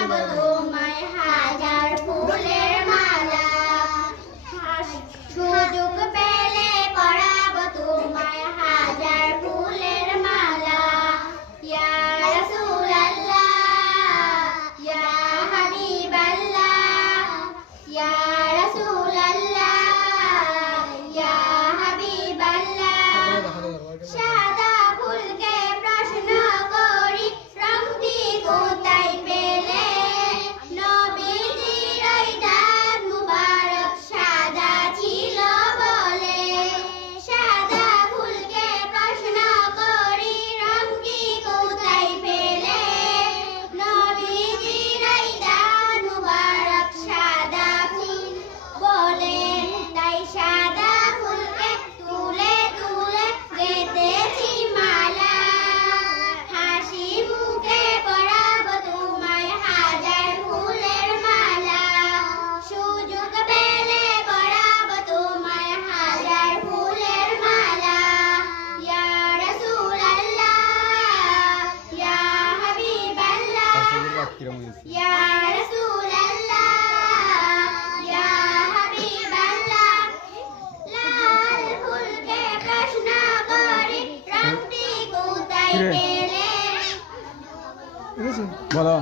পরাবো তোমায় হাজার ফুলের মালা সুযোগ পেলে পরাবো তোমায় হাজার ফুলের মালা ইয়া রাসূলুল্লাহ ইয়া হাবিবাল্লাহ ইয়া রাসূলুল্লাহ ইয়া হাবিবাল্লাহ সাদা ফুলকে প্রশ্ন করি রংটি কোথায় পেলে নবীজির ওই দাঁত মুবারক সাদা ছিল বলে সাদা ফুলকে প্রশ্ন করি রংটি কোথায় পেলে নবীজির ওই দাঁত মুবারক সাদা ছিল বলে তাই সাদা ফুলকে তুলে তুলে গেঁথেছি মালা হাসি মুখে পরাবো তোমায় হাজার ফুলের মালা সুযোগ পেলে পরাবো তোমায় হাজার ফুলের মালা ইয়া রাসূলুল্লাহ ইয়া হাবিবাল্লাহ ইয়া রাসূলুল্লাহ ইয়া হাবিবাল্লাহ লাল ফুলকে প্রশ্ন করি রংটি কোথায় পেলে বলো